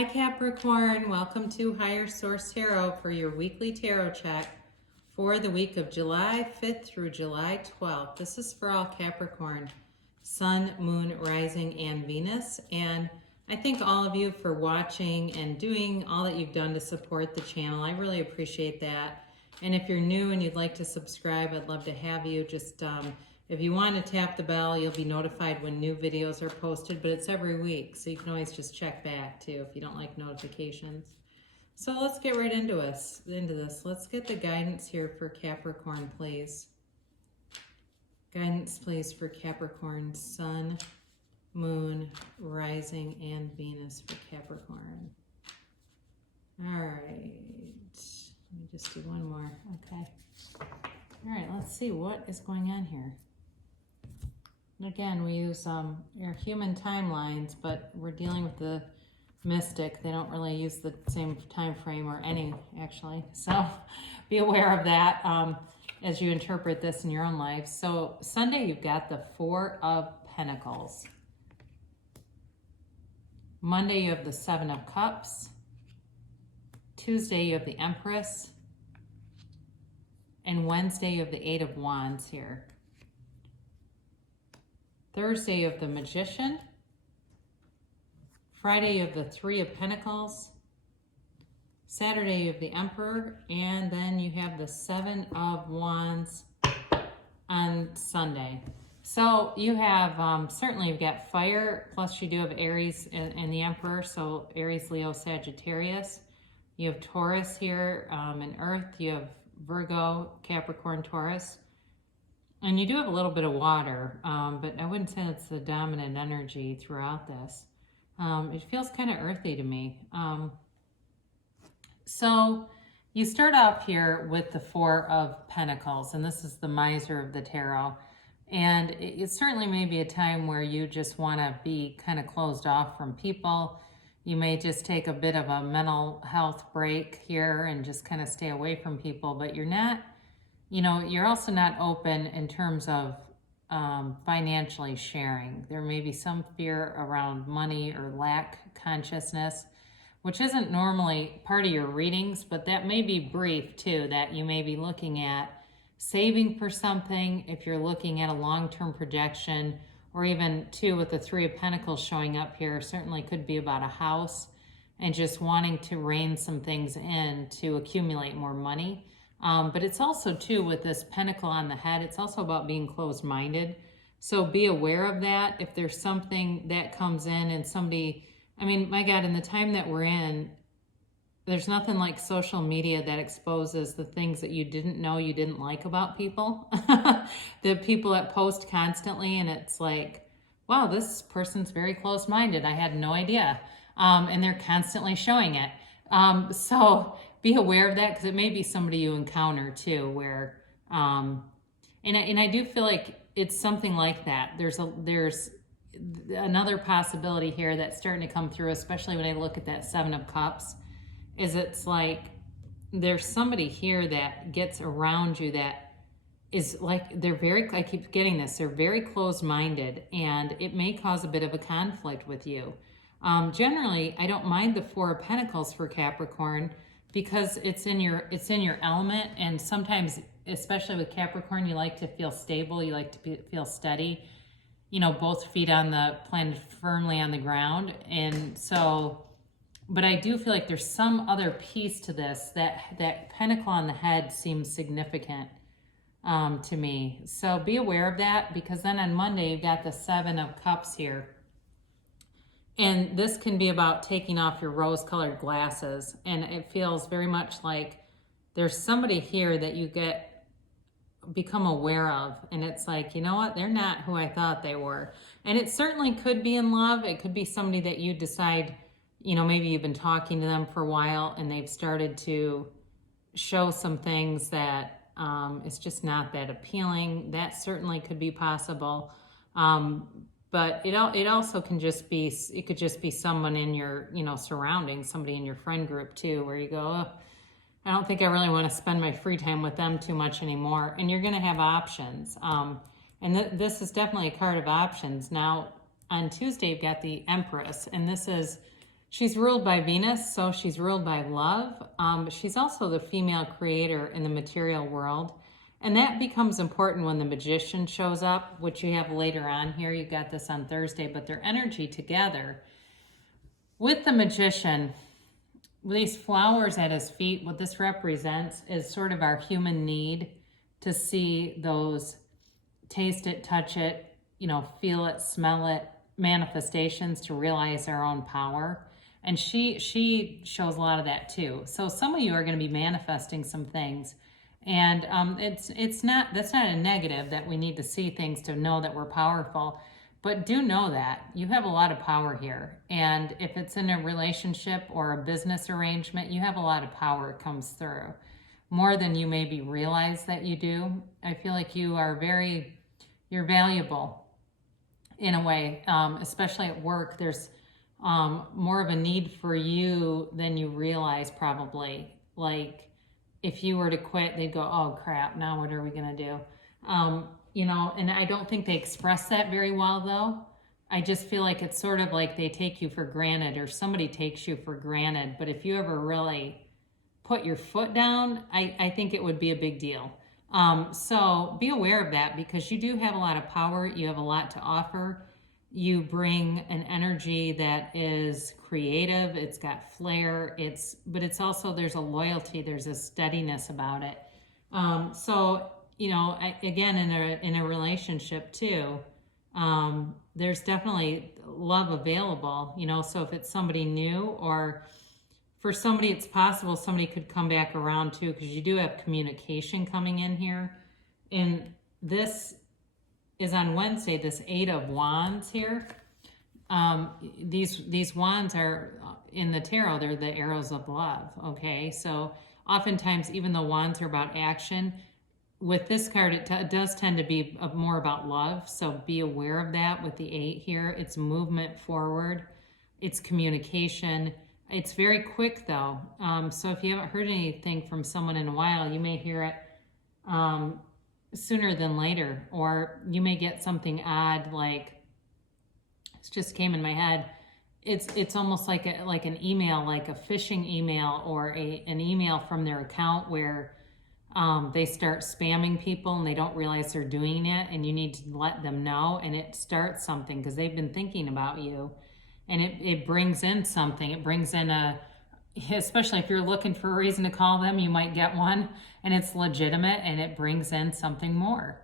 Hi Capricorn, welcome to Higher Source Tarot for your weekly tarot check for the week of July 5th through July 12th. This is for all Capricorn, Sun, Moon, Rising, and Venus. And I thank all of you for watching and doing all that you've done to support the channel. I really appreciate that. And if you're new and you'd like to subscribe, I'd love to have you. Just if you want to tap the bell, you'll be notified when new videos are posted, but it's every week, so you can always just check back too if you don't like notifications. So let's get right into this. Let's get the guidance here for Capricorn, please. Guidance, please, for Capricorn, Sun, Moon, Rising, and Venus for Capricorn. All right. Let me just do one more. Okay. All right, let's see what is going on here. Again, we use our human timelines, but we're dealing with the mystic. They don't really use the same time frame, or any, actually. So be aware of that as you interpret this in your own life. So Sunday, you've got the Four of Pentacles. Monday, you have the Seven of Cups. Tuesday, you have the Empress. And Wednesday, you have the Eight of Wands here. Thursday, you have the Magician. Friday, you have the Three of Pentacles. Saturday, you have the Emperor. And then you have the Seven of Wands on Sunday. So you have, certainly you've got fire, plus you do have Aries and the Emperor. So Aries, Leo, Sagittarius. You have Taurus here and Earth. You have Virgo, Capricorn, Taurus. And you do have a little bit of water, but I wouldn't say that's the dominant energy throughout this. It feels kind of earthy to me. So you start off here with the Four of Pentacles, and this is the miser of the tarot. And it certainly may be a time where you just want to be kind of closed off from people. You may just take a bit of a mental health break here and just kind of stay away from people, but you're not, you're also not open in terms of financially sharing. There may be some fear around money or lack consciousness, which isn't normally part of your readings, but that may be brief too, that you may be looking at saving for something if you're looking at a long-term projection, or even too with the Three of Pentacles showing up here, certainly could be about a house and just wanting to rein some things in to accumulate more money. But it's also too with this pentacle on the head, it's also about being closed-minded. So be aware of that. If there's something that comes in and somebody, I mean, my God, in the time that we're in, there's nothing like social media that exposes the things that you didn't know you didn't like about people. The people that post constantly, and it's like, wow, this person's very closed-minded. I had no idea. And they're constantly showing it. So be aware of that, because it may be somebody you encounter too, where, and I do feel like it's something like that. There's another possibility here that's starting to come through, especially when I look at that Seven of Cups, is it's like there's somebody here that gets around you that is like, I keep getting this, they're very closed-minded, and it may cause a bit of a conflict with you. Generally, I don't mind the Four of Pentacles for Capricorn, because it's in your element, and sometimes, especially with Capricorn, you like to feel stable, you like to feel steady, both feet planted firmly on the ground. And so, but I do feel like there's some other piece to this, that pentacle on the head seems significant to me. So be aware of that, because then on Monday, you've got the Seven of Cups here. And this can be about taking off your rose-colored glasses. And it feels very much like there's somebody here that you become aware of. And it's like, you know what? They're not who I thought they were. And it certainly could be in love. It could be somebody that you decide, maybe you've been talking to them for a while and they've started to show some things that it's just not that appealing. That certainly could be possible. But it also can just be, it could just be someone in your, surroundings, somebody in your friend group too, where you go, oh, I don't think I really want to spend my free time with them too much anymore. And you're going to have options. And this is definitely a card of options. Now, on Tuesday, you've got the Empress, and this is She's ruled by Venus, so she's ruled by love. But she's also the female creator in the material world. And that becomes important when the magician shows up, which you have later on here. You got this on Thursday, but their energy together with the magician, these flowers at his feet, what this represents is sort of our human need to see those, taste it, touch it, feel it, smell it, manifestations to realize our own power. And she shows a lot of that too. So some of you are going to be manifesting some things. And that's not a negative that we need to see things to know that we're powerful. But do know that you have a lot of power here. And if it's in a relationship or a business arrangement, you have a lot of power comes through. More than you maybe realize that you do. I feel like you're valuable in a way, especially at work. There's more of a need for you than you realize probably. Like if you were to quit, they'd go, oh crap, now what are we gonna do? And I don't think they express that very well though. I just feel like it's sort of like they take you for granted or somebody takes you for granted. But if you ever really put your foot down, I think it would be a big deal. So be aware of that because you do have a lot of power. You have a lot to offer. You bring an energy that is creative. It's got flair. But it's also, there's a loyalty. There's a steadiness about it. Again, in a relationship too, there's definitely love available, so if it's somebody new or for somebody, it's possible somebody could come back around too, because you do have communication coming in here. And this is on Wednesday, this 8 of Wands here. These wands are in the tarot, they're the arrows of love, okay? So oftentimes, even though wands are about action, with this card, it does tend to be more about love. So be aware of that with the 8 here. It's movement forward. It's communication. It's very quick though. So if you haven't heard anything from someone in a while, you may hear it sooner than later, or you may get something odd, like it just came in my head. It's almost like an email, like a phishing email or an email from their account where they start spamming people and they don't realize they're doing it, and you need to let them know, and it starts something because they've been thinking about you, and it brings in something. It brings in especially if you're looking for a reason to call them, you might get one and it's legitimate and it brings in something more.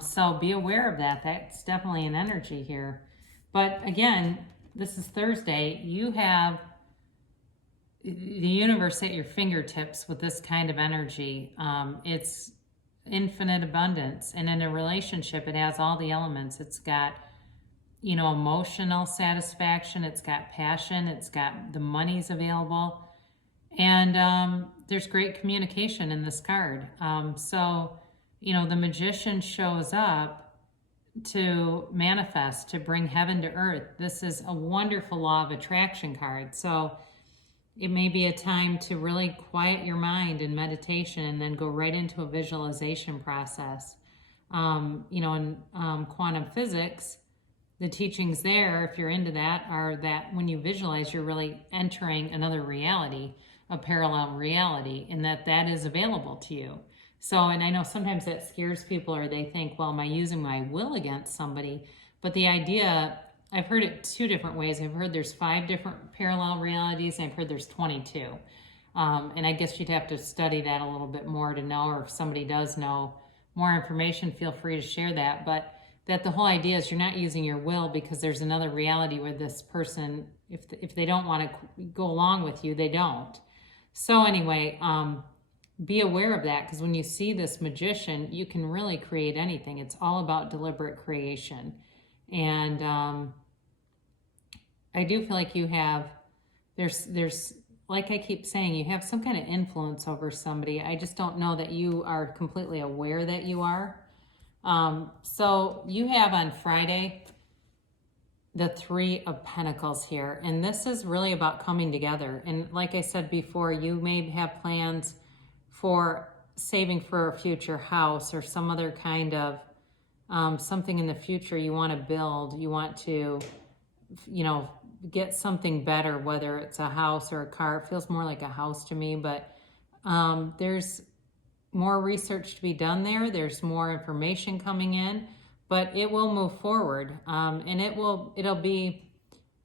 So be aware of that. That's definitely an energy here. But again, this is Thursday. You have the universe at your fingertips with this kind of energy. It's infinite abundance. And in a relationship, it has all the elements. It's got, emotional satisfaction. It's got passion. It's got the money's available. And there's great communication in this card. So the magician shows up to manifest, to bring heaven to earth. This is a wonderful law of attraction card. So it may be a time to really quiet your mind in meditation and then go right into a visualization process. In quantum physics, the teachings there, if you're into that, are that when you visualize, you're really entering another reality, a parallel reality, and that is available to you. So, and I know sometimes that scares people, or they think, well, am I using my will against somebody? But the idea, I've heard it 2 different ways. I've heard there's 5 different parallel realities, and I've heard there's 22. And I guess you'd have to study that a little bit more to know, or if somebody does know more information, feel free to share that. But that the whole idea is you're not using your will, because there's another reality where this person, if they don't want to go along with you, they don't. So anyway, be aware of that, because when you see this magician, you can really create anything. It's all about deliberate creation. And I do feel like you have, there's like I keep saying, you have some kind of influence over somebody. I just don't know that you are completely aware that you are. So you have on Friday the 3 of Pentacles here, and this is really about coming together. And like I said before, you may have plans for saving for a future house or some other kind of something in the future you want to build. You want to, get something better, whether it's a house or a car. It feels more like a house to me, but there's more research to be done there. There's more information coming in, but it will move forward. And it'll be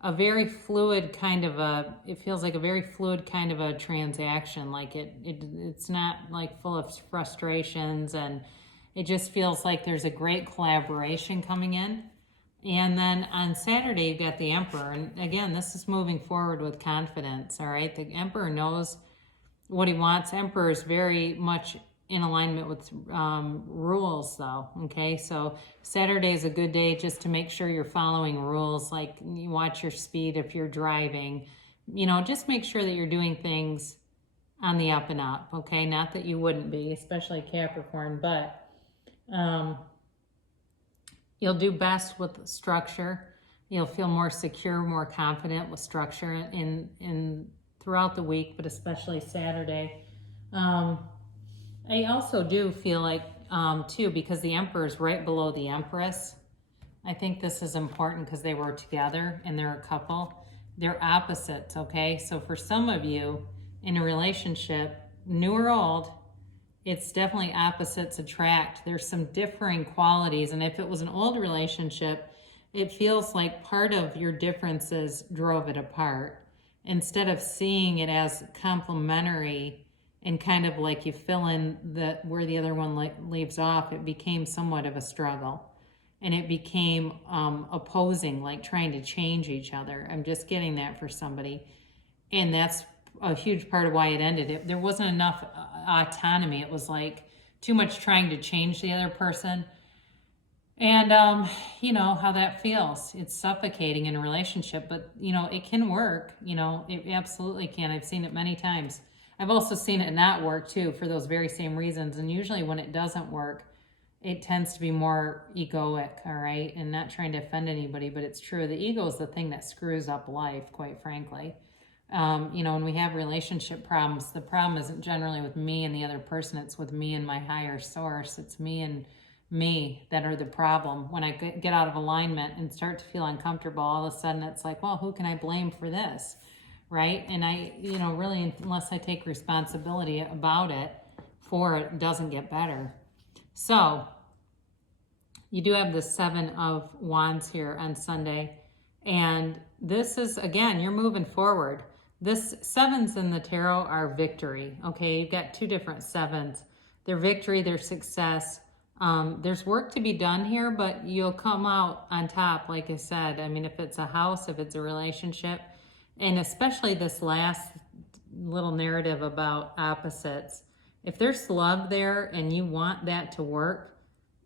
a very fluid kind of it feels like a very fluid kind of a transaction. Like it's not like full of frustrations, and it just feels like there's a great collaboration coming in. And then on Saturday, you've got the Emperor. And again, this is moving forward with confidence, all right? The Emperor knows what he wants. Emperor is very much in alignment with rules, though, okay? So Saturday is a good day just to make sure you're following rules, like you watch your speed if you're driving. You know, just make sure that you're doing things on the up and up, okay? Not that you wouldn't be, especially Capricorn, but you'll do best with structure. You'll feel more secure, more confident with structure in throughout the week, but especially Saturday. I also do feel like, too, because the Emperor is right below the Empress, I think this is important because they were together and they're a couple. They're opposites, okay? So for some of you in a relationship, new or old, it's definitely opposites attract. There's some differing qualities. And if it was an old relationship, it feels like part of your differences drove it apart. Instead of seeing it as complementary and kind of like you fill in where the other one leaves off, it became somewhat of a struggle. And it became opposing, like trying to change each other. I'm just getting that for somebody. And that's a huge part of why it ended. There wasn't enough autonomy. It was like too much trying to change the other person. And you know how that feels. It's suffocating in a relationship, but you know, it can work. You know, it absolutely can. I've seen it many times. I've also seen it not work too for those very same reasons. And usually when it doesn't work, it tends to be more egoic, all right? And not trying to offend anybody, but it's true. The ego is the thing that screws up life, quite frankly. You know, when we have relationship problems, the problem isn't generally with me and the other person. It's with me and my higher source. It's me and me that are the problem. When I get out of alignment and start to feel uncomfortable, all of a sudden it's like, well, who can I blame for this, right? And I, you know, really, unless I take responsibility about it, it doesn't get better. So you do have the 7 of Wands here on Sunday. And this is, again, you're moving forward. This 7s in the tarot are victory, okay? You've got 2 different 7s. They're victory, they're success. There's work to be done here, but you'll come out on top, like I said. I mean, if it's a house, if it's a relationship, and especially this last little narrative about opposites. If there's love there and you want that to work,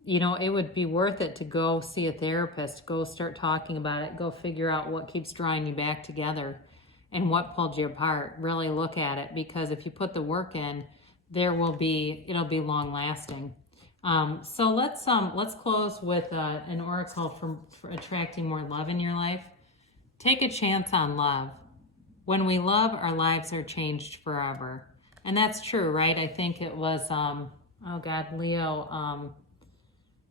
you know, it would be worth it to go see a therapist, go start talking about it, go figure out what keeps drawing you back together and what pulled you apart. Really look at it, because if you put the work in, it'll be long lasting. So let's close with an oracle for attracting more love in your life. Take a chance on love. When we love, our lives are changed forever. And that's true, right? I think it was, Leo,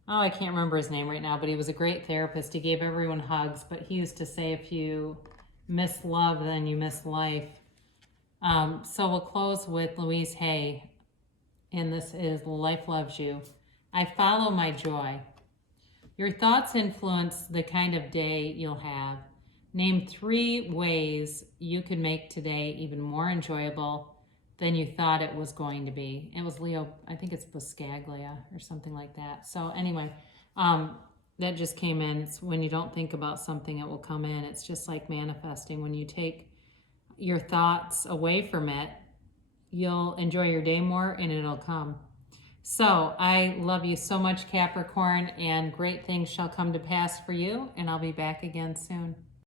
I can't remember his name right now, but he was a great therapist. He gave everyone hugs, but he used to say, if you miss love, then you miss life. So we'll close with Louise Hay, and this is Life Loves You. I follow my joy. Your thoughts influence the kind of day you'll have. Name 3 ways you could make today even more enjoyable than you thought it was going to be. It was Leo, I think it's Buscaglia or something like that. So anyway, that just came in. It's when you don't think about something, it will come in. It's just like manifesting. When you take your thoughts away from it, you'll enjoy your day more and it'll come. So I love you so much, Capricorn, and great things shall come to pass for you, and I'll be back again soon.